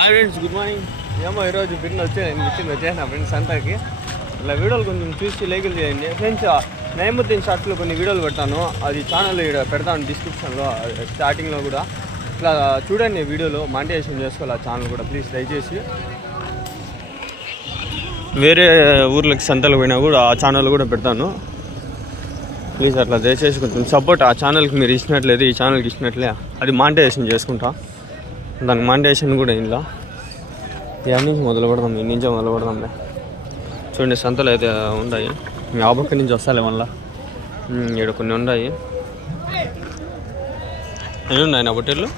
Hi friends, good morning. ఏమో ఈరోజు బిడ్డలు వచ్చేసిన ఫ్రెండ్స్ అంతాకి ఇలా వీడియోలు కొంచెం చూసి లైకులు చేయండి ఫ్రెండ్స్. నయముద్దీన్ షార్ట్స్లో కొన్ని వీడియోలు పెడతాను, అది ఛానల్ ఇక్కడ పెడతాను డిస్క్రిప్షన్లో, స్టార్టింగ్లో కూడా. ఇట్లా చూడండి వీడియోలో, మానిటైజేషన్ చేసుకోవాలి ఆ ఛానల్ కూడా ప్లీజ్ దయచేసి. వేరే ఊర్లకి సంతలు పోయినా కూడా ఆ ఛానల్ కూడా పెడతాను ప్లీజ్. అట్లా దయచేసి కొంచెం సపోర్ట్ ఆ ఛానల్కి మీరు ఇచ్చినట్లేదు, ఈ ఛానల్కి ఇచ్చినట్లే అది మానిటైజేషన్ చేసుకుంటా. దానికి మానిటైజేషన్ కూడా ఇంట్లో ఎక్కడి నుంచి మొదలు పెడదాం, ఈ నుంచే మొదలు పెడదాంలే. చూడండి సంతలు అయితే ఉన్నాయి, ఆ పక్క నుంచి వస్తాలే మళ్ళా. ఇక్కడ కొన్ని ఉన్నాయి. ఎన్ని ఉన్నాయి నా పొట్టేళ్ళు?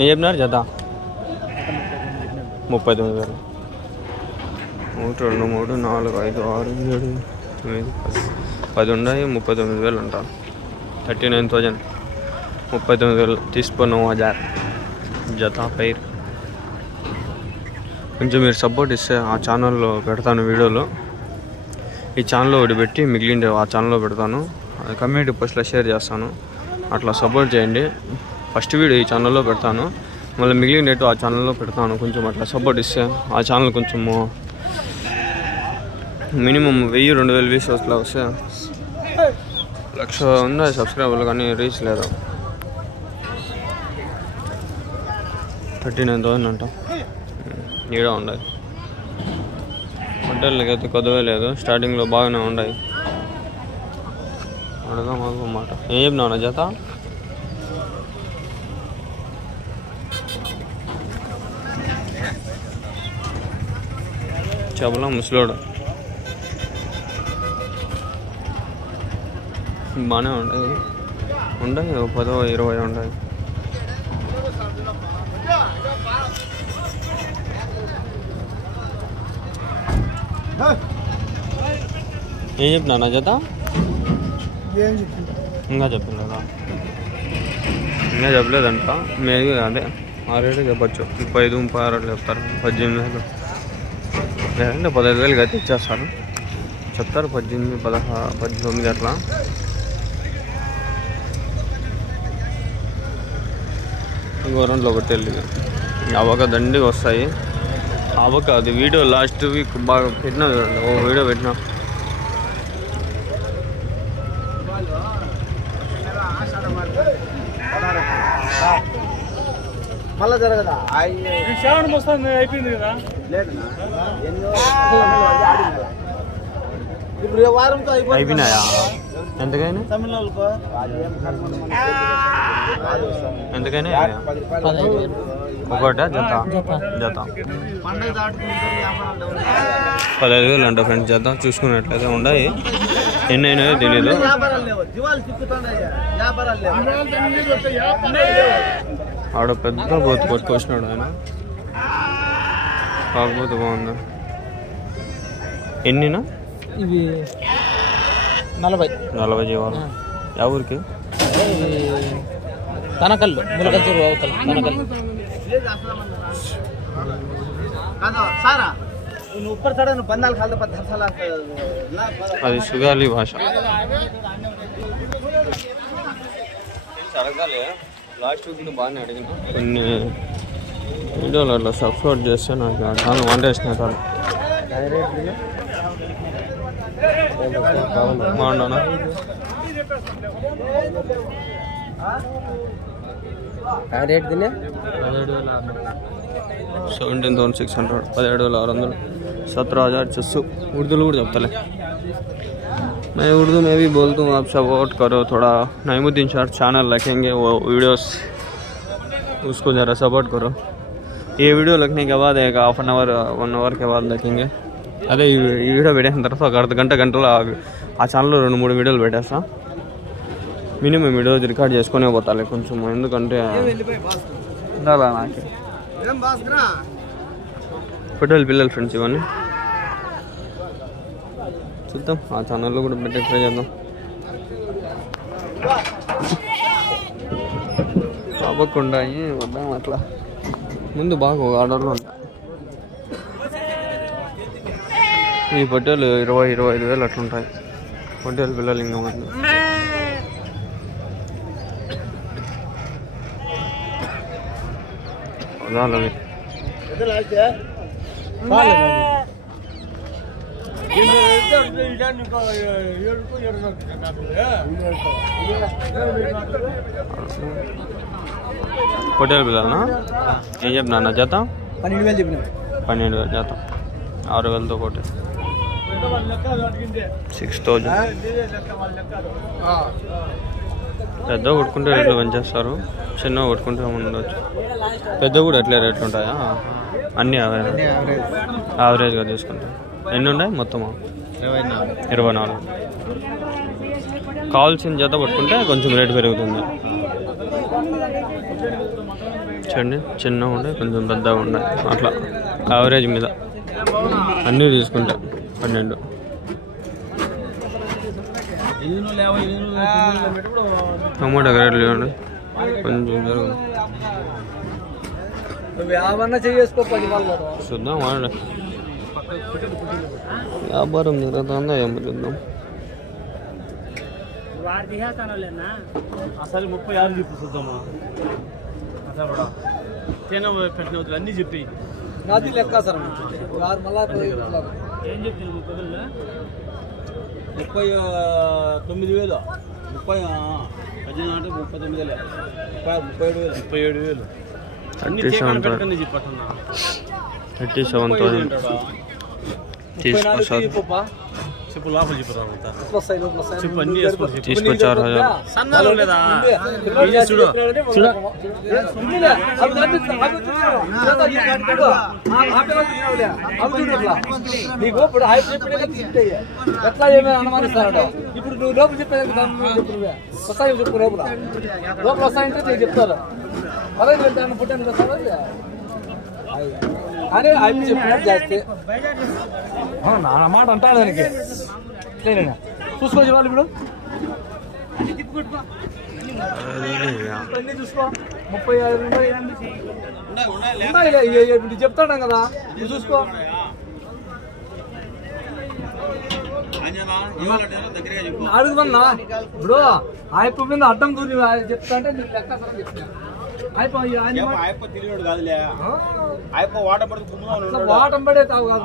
ఏం చెప్పినారు జత? 39,000. 1 2 3 4 5 6 7 8 10 ఉన్నాయి. 39,000 అంట. 39,000. 39,000 తీసుకున్నాం 1000 జత పైర్. కొంచెం మీరు సపోర్ట్ ఇస్తే ఆ ఛానల్లో పెడతాను వీడియోలో. ఈ ఛానల్లో ఒకటి పెట్టి మిగిలిండే ఆ ఛానల్లో పెడతాను, కమ్యూనిటీ పోస్ట్లో షేర్ చేస్తాను. అట్లా సపోర్ట్ చేయండి. ఫస్ట్ వీడియో ఈ ఛానల్లో పెడతాను, మళ్ళీ మిగిలిన రేటు ఆ ఛానల్లో పెడతాను. కొంచెం అట్లా సపోర్ట్ ఇస్తే ఆ ఛానల్ కొంచెము మినిమం 1000-2000 వ్యూస్ అట్లా వస్తే 1,00,000 ఉన్నాయి సబ్స్క్రైబర్లు, కానీ రీచ్ లేదు. 39,000 అంట. ఈడ ఉన్నాయి హోటళ్ళకి అయితే కొద్దివే లేదు, స్టార్టింగ్లో బాగానే ఉన్నాయి. అడగా మాకు మాట ఏం చెప్పినావు జత? చెప్పలా ముసలోడు బాగానే ఉన్నాయి. 10-20 ఉన్నాయి. ఏం చెప్పినా నా జత? ఇంకా చెప్పలేదా? ఇంకా చెప్పలేదంట. మేబీ అదే ఆ రేటు చెప్పచ్చు. 35-36 చెప్తారు. 18,000 లేదంటే 15,000 అయితే ఇచ్చేస్తారు. చెప్తారు 18, 16, 19 అట్లా. ఇంకో రెండులో ఒకటి వెళ్ళి అవక దండిగా వస్తాయి. అవక అది వీడియో లాస్ట్ వీక్ బాగా పెట్టినా చూడండి, ఓ వీడియో పెట్టినా. మళ్ళా జరగదా? అయిపోయింది కదా. ఇప్పుడు వారంతో అయిపోయినాయా? ఎంతకైనా ఎంతకైనా ఒకట జత? జత 15,000 అంట ఫ్రెండ్స్ జత. చూసుకున్నట్లయితే ఉన్నాయి. ఎన్ని అయినాయో తెలీదు. ఆడ పెద్ద బోతు పట్టుకొచ్చినాడు ఆయన, కాకపోతే బాగుందా. ఎన్నినా? ఇవి 40 జీవాలు. యా ఊరికి? తనకల్లు, ములకల్చూరు అవతల తనకల్లు. అది సుగాలి భాష. అడగాలి లాస్ట్ వీక్ బాగానే అడిగిన కొన్ని వీడియోలు అట్లా సబ్స్క్రైబ్ చేస్తే నాకు ఛానల్ మానిటైజేషన్ అవుతాను. బాగుండవునా? 17,600, 17,600, 17,000 చెస్సు. ఉర్దూలో కూడా చెప్తలే. मैं उर्दू में भी बोलता हूँ, आप सपोर्ट करो थोड़ा. नईमुद्दीन शॉर्ट्स चैनल रखेंगे, वो वीडियोस उसको ज़रा सपोर्ट करो. ये वीडियो लगने के बाद एक 1 hour के बाद देखेंगे. అదే ఈ వీడియో పెట్టేసిన తర్వాత ఒక గంటలో ఆ ఛానల్లో 2-3 వీడియోలు పెట్టేస్తా. మినిమం వీడియో రికార్డ్ చేసుకునే పోతాలి కొంచెం, ఎందుకంటే ఉండాలా నాకు పిల్లలు ఫ్రెండ్స్. ఇవన్నీ చూద్దాం, ఆ ఛానల్లో కూడా పెట్టే ట్రై చేద్దాం. అవ్వకుండా వద్దాం అట్లా. ముందు బాగా ఆర్డర్లో ఉంటాయి ఈ పొట్టేలు. 20-25,000 అట్లుంటాయి పొట్టేలు పిల్లలు. ఇంకా మంది రాలవి పొట్టేలు పిల్లలనా ఏం చెప్పినా అన్న జత 12,000 చెప్పిన 12,000 జత 6,000తో ఒకటి 6,000 పెద్ద కొట్టుకుంటే రేట్లు పెంచేస్తారు చిన్న కొట్టుకుంటే ఉండొచ్చు పెద్ద కూడా ఎట్లా రేట్లు ఉంటాయా అన్నీ యావరేజ్గా తీసుకుంటాయి ఎన్ని ఉన్నాయి మొత్తము 24 కావాల్సిన జత పట్టుకుంటే కొంచెం రేటు పెరుగుతుంది చూడండి చిన్నగా ఉండే కొంచెం పెద్దగా ఉన్నాయి అట్లా యావరేజ్ మీద అన్నీ తీసుకుంటా 12 టమాటా రేట్లు ఇవ్వండి కొంచెం జరుగుతుంది చూద్దాం వాడండి వ్యాపారం జరుగుతుందా ఏం చూద్దాం అసలు 36 చెప్పు చూద్దామా అసలు కూడా పెట్టిన అన్నీ చెప్పి నాది లెక్క సార్ ఏం చెప్తాను 39,000 37,000 37,000 తీసుకొచ్చారు చెప్పు లోపల చెప్పురా చెప్పు అన్ని తీసుకొచ్చారు సన్నాలు లేదా చూడు చూడు నీకు ఇప్పుడు ఎట్లా ఏమైనా అనుమానిస్తారట ఇప్పుడు నువ్వు లోపల చెప్పేది వస్తాయి చెప్పు లోపల వస్తాయంటే చెప్తారు అదే పుట్టాను కదా అరే అవి చెప్పినట్టు చేస్తే నా మాట అంటాడు దానికి చూసుకోవచ్చు వాళ్ళు ఇప్పుడు చూసుకో 35,000 చెప్తాడు కదా నువ్వు చూసుకో అడుగుమన్నా ఇప్పుడు ఆయప్ప మీద అడ్డం దూరి చెప్తా అంటే నీకు లెక్క సరే చెప్తా వాటం పడే తావు కాదు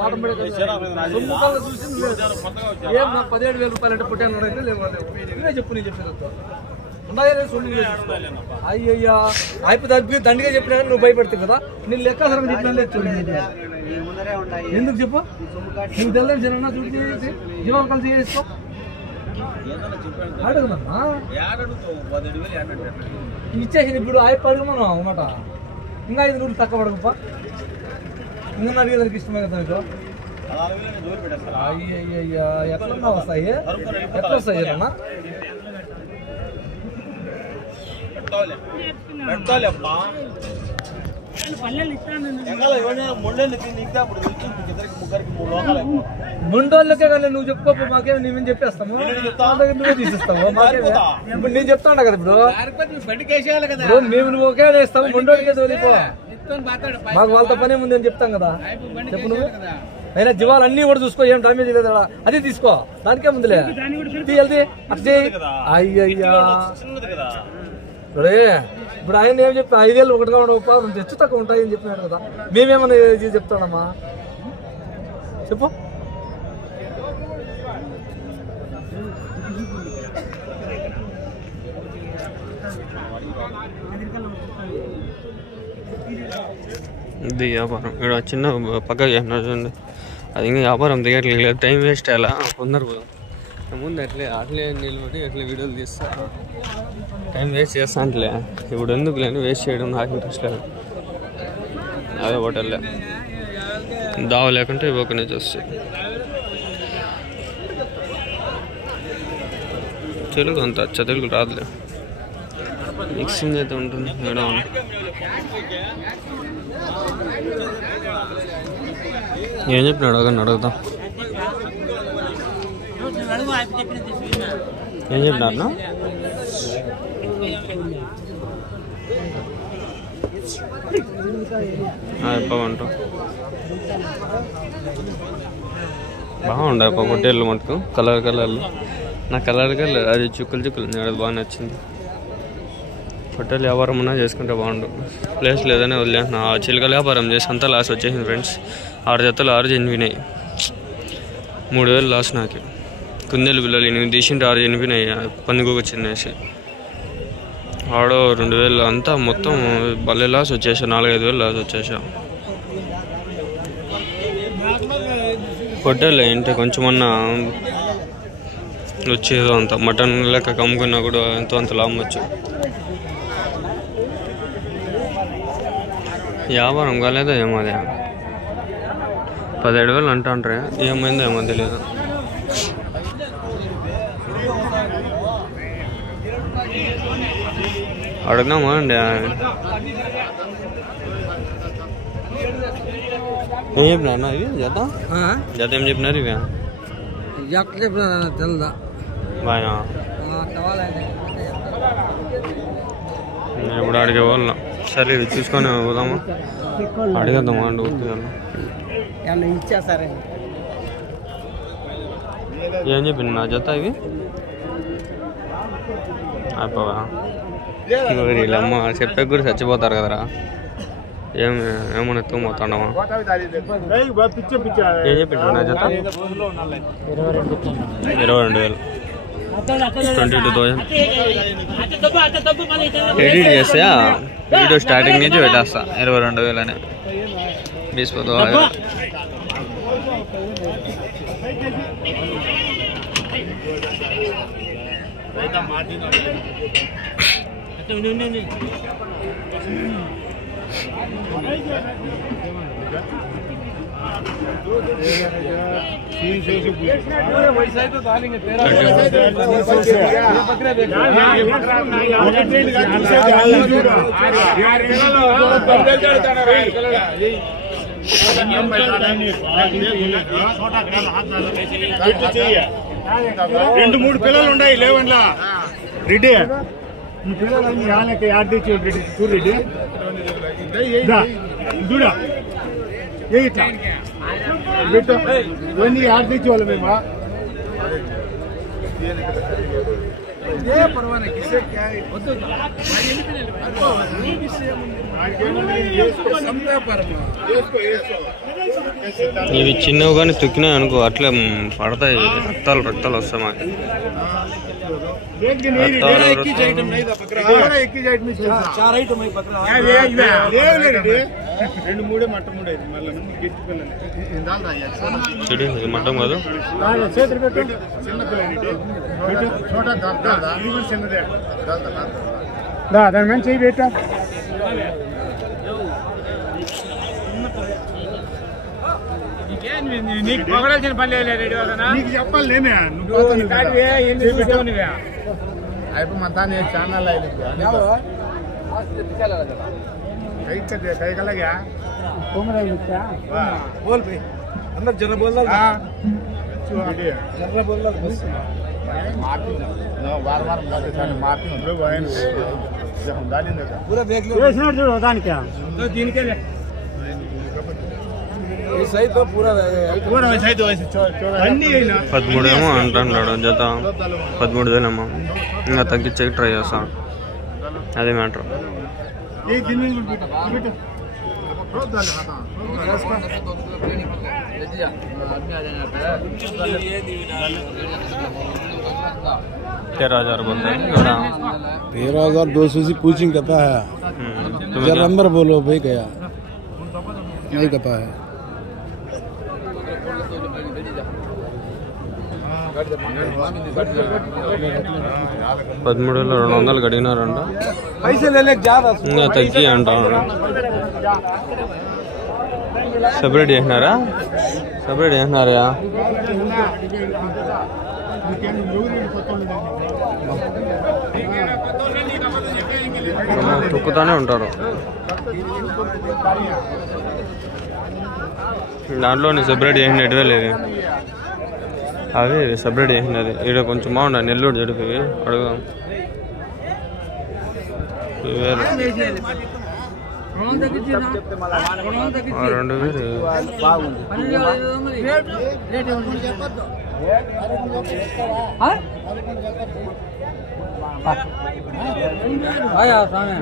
వాటం పడే చూసి 17,000 రూపాయలు అంటే పుట్టాను అయితే లేవు చెప్పు నేను చెప్పేది అయ్యయ్యా అయిపో తగ్గి దండిగా చెప్పినా నువ్వు భయపడుతుంది కదా నేను లెక్క సరం చెప్పినా ఎందుకు చెప్పు నువ్వు తెల్లని జన చూసి జీవాలు కలిసి చేసుకో అడుగుమన్నా ఇచ్చేసింది ఇప్పుడు అయిపో అడుగుమను అన్నమాట ఇంకా 500 తక్కువ అడుగుపా ఇంకా అడిగేదానికి ఇష్టమే కదా నీకు అయ్యయ్యా ఎట్లా వస్తాయి ఎట్లా వస్తాయి అన్న ముండోళ్ళకే కానీ నువ్వు చెప్పుకోపో మాకేమో మేమేం చెప్పేస్తాము నువ్వే తీసిస్తావు ఇప్పుడు నేను చెప్తాను కదా ఇప్పుడు మేము నువ్వు ఒకే వేస్తావు ముండోళ్ళకే తోలిపో మాకు వాళ్ళతో పనే ముందు అని చెప్తాం కదా చెప్పు నువ్వు అయినా జీవాలు అన్ని కూడా చూసుకో ఏం డామేజ్ లేదు అది తీసుకో దానికే ముందులే తీయాలి అట్లా అయ్యయ్యా ఇప్పుడు ఆయన ఏం చెప్పి 5,000 ఒకటిగా ఉండవు తెచ్చు తక్కువ ఉంటాయి అని చెప్పినాడు కదా మేమేమన్నా చెప్తాడమ్మా చెప్పు ఇది వ్యాపారం ఇక్కడ చిన్న పక్కకి చూడండి అది ఇంకా వ్యాపారం దిగట్లేదు టైం వేస్ట్ అలా కొందరు ముందు అట్లే నిలబడి అట్లే వీడియోలు తీస్తా టైం వేస్ట్ చేస్తా అంటలే ఇప్పుడు ఎందుకు లేని వేస్ట్ చేయడం నాకు ఇంట్రెస్ట్ లేదు అదే హోటల్లే దావ లేకుంటే ఇవ్వకనే చూస్తాయి తెలుగు అంత అచ్చ తెలుగు రాదులే మిక్సింగ్ అయితే ఉంటుంది మేడం ఏం చెప్పినాడు కానీ అడుగుతాం ఏం చెప్పినారు బాగుంటాం బాగుండే ఒక పొట్టేళ్ళు మటుకు కలర్ కలర్లు నా కలర్ అది చుక్కలు చుక్కలు అది బాగా నచ్చింది హోటల్ వ్యాపారం అన్నా చేసుకుంటే బాగుండు, ప్లేస్ లేదని వదిలేసిన. ఆ చిలుకల వ్యాపారం చేసి అంతా లాస్ వచ్చేసింది ఫ్రెండ్స్. 6 జతలు 6 చనిపోయినాయి, 3000 లాస్ నాకు. కుందేలు పిల్లలు 8 తీసింటే 6 చనిపోయినాయి పందుకు చిన్నేసి. ఆడో 2000 అంతా మొత్తం భలే లాస్ వచ్చేసా. 4-5 లాస్ వచ్చేసా. హోటల్ ఏంటంటే కొంచెమన్నా వచ్చేదో అంత మటన్ లెక్క కమ్ముకున్నా కూడా ఎంతో అంత లాభం వచ్చు. వ్యాపారం కాలేదో ఏమో, అదే 17,000 అంటాండ్రే, ఏమైందో ఏమో తెలియదు. అడుగుదామా అండి, ఏం చెప్పినారు అన్న ఇవి జత జత ఏం చెప్పినారు ఇవి? తెలదా బాగా ఇప్పుడు అడిగే వాళ్ళం. సరే ఇవి చూసుకొని పోదామా, అడిగేద్దామా అండి ఊరికి. ఇచ్చేస్తారే ఏం చెప్పింది నా జత ఇవి? అయిపోవా వీళ్ళమ్మ చెప్పే కూడా చచ్చిపోతారు కదరా. ఏమన్నా ఎత్తుకుపోతాడమా? ఏం చెప్పిండు నా జత? 22,000, 22,000. ఎడిట్ చేస్తే వీడియో స్టార్టింగ్ నుంచి పెట్టేస్తా 22,000 అని. 20,000 2-3 పిల్లలు ఉన్నాయి లేవన్లా రెడ్డి. ఈ పిల్లలన్నీ ఆనకి యాడ్ తెచ్చి రెడ్డి చూడు రెడ్డి చూడ ఇట్లా ఇవన్నీ యాడ్ తెచ్చేవాళ్ళు మేము. ఇవి చిన్నవి కానీ తొక్కినాయి అనుకో అట్లే పడతాయి, రక్తాలు వస్తాయి మాకు. చూడు మట్టం కాదు, దాని మంచి చెయ్యి పెట్టా. నీకు పొగడాల్సిన పని లేదు, నీకు చెప్పాలి నేనే. అయిపో మొత్తం నేను ఛానల్ కై కలగా बोल भाई अंदर जरा बोल रहा हां जरा बोल रहा बस मारती ना बार-बार मारती हूं ब्रो भाई जब हम डालें देखा पूरा देख लो ये शॉट जो होता है क्या तो दिन के लिए ये सही तो पूरा सही तो वैसे అన్ని అయినా 13 ఏమో అంటున్నాడు జత 13,000 ఏమో ఇంకా తగ్గించే ట్రై చేస్తాను అదే మ్యాటర్ ये दिन में बेटा बहुत डाल रहा था 13,000 बोलते हैं 13,200 से पूछिंग कहता है जरा नंबर बोलो भाई क्या नहीं कहता है 13,200 అడిగినారంట पैसे ले ले ज्यादा ఇంకా తగ్గి అంటాను సెపరేట్ చేసినారా తొక్కుతానే ఉంటారు దాంట్లోనే సెపరేట్ చేసిన ఎటువే లేదు అవి సెపరేట్ చేసినది ఇక్కడ కొంచెం బాగుండదు నెల్లూరు జడిపివి అడుగుదాం 2,000 స్వామి